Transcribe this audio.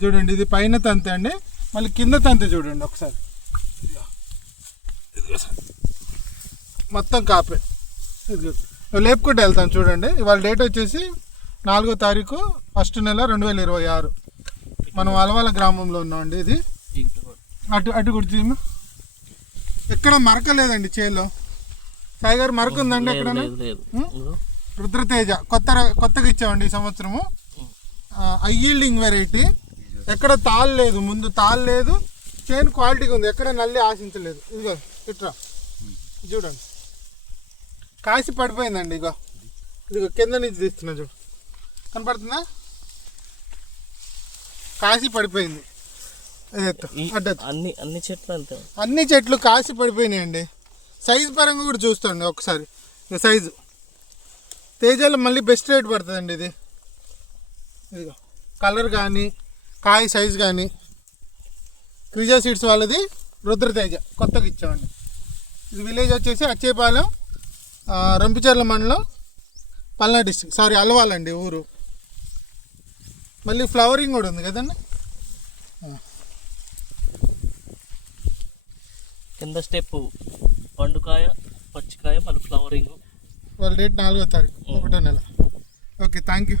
చూడండి, ఇది పైన తంతి అండి. మళ్ళీ కింద తంతి చూడండి ఒకసారి, మొత్తం కాపే. లేపుకుంటూ వెళ్తాను చూడండి. ఇవాళ డేట్ వచ్చేసి 4వ తారీఖు 1వ నెల 2026. మనం అలవాల గ్రామంలో ఉన్నామండి. ఇది అటు గుర్తు ఎక్కడ మరక లేదండి చేలో. సాయి గారు మరక ఉందండి ఎక్కడన్నా? రుద్రతేజ కొత్తగా ఇచ్చామండి ఈ సంవత్సరము. Yielding variety. ఎక్కడ తాళ్ళు లేదు, ముందు తాళ్ళు లేదు, చైన్ క్వాలిటీగా ఉంది, ఎక్కడ నల్లి ఆశించలేదు. ఇదిగో ఇట్రా చూడండి, కాసి పడిపోయిందండి. ఇదిగో కింద నుంచి తీస్తున్నా చూడు, కనపడుతుందా? కాసి పడిపోయింది. అన్ని చెట్లు కాసి పడిపోయినాయి అండి. సైజు పరంగా కూడా చూస్తాండి ఒకసారి. సైజు తేజాలో మళ్ళీ బెస్ట్ రేట్ పడుతుందండి ఇది. ఇదిగో కలర్ కానీ కాయ సైజు కానీ. క్రిజా సీడ్స్ వాళ్ళది రుద్రతేజ కొత్తగా ఇచ్చామండి. ఇది విలేజ్ వచ్చేసి అచ్చేపాలెం, రంపిచర్ల మండలం, పల్నాడు డిస్ట్రిక్ట్. సారీ, అలవాలండి ఊరు. మళ్ళీ ఫ్లవరింగ్ కూడా ఉంది కదండి. కింద స్టెప్ పండుకాయ, పచ్చికాయ, మళ్ళీ ఫ్లవరింగ్. వాళ్ళ డేట్ 4వ తారీఖు 1వ నెల. Okay, thank you.